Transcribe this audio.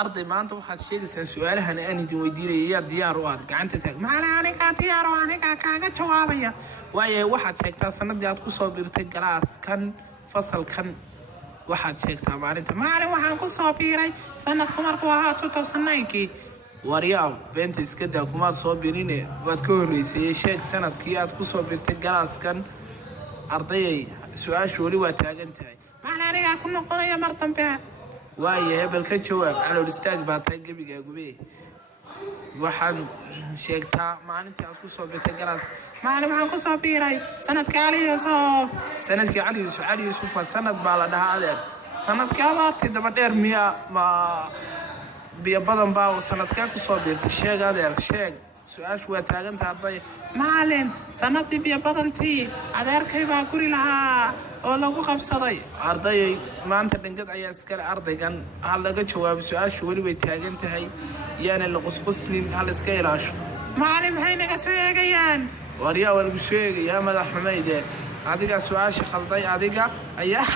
arday maanta waxaad sheegaysaa su'aalahan aan idin weydiinaya diyaar u ah gacanta taag macallin aniga diyaar oo aniga kaaga jawaabaya waaye waxaad sheegtaa sanadii aad ku soo biirtay galaaskan fasalkan waxaad sheegtaa maalinta macallin waxaan ku soo biiray sanadku markuu ahaa 2009 waryaab beenta iska daa kumaad soo biirine waad ka horreysay sheeg sanadkii aad ku soo biirtay galaaskan ardayay su'aashu wali waa taagan tahay macallin aniga ku noqonaya mar dambe waaye hebel ka jawaab calool istaag baa tahay gebiga gube waxaan sheegtaa maalintii aad ku soo biirtay galaas macallin waxaan ku soo biiray sanadkii cali yuusuf sanad baa la dhahaa adeer sanadkii abaartii daba dheer miya ma biyo badan baa sanadkee ku soo biirtay sheeg adeer sheeg su'aashu waa taagantahay arday macallin sanadii biyo badantii adeerkay baa guri lahaa oo lagu qabsaday ardayay maanta dhangad ayaa iskale ardaygan hal laga jawaabo su'aashu weli way taagan tahay yaana la qusquslin hal iska ilaasho macallin maxay naga soo eegayaan waryaa waa lagu soo eegayaa madax xumaydeen adiga su'aasha khalday adiga ayaa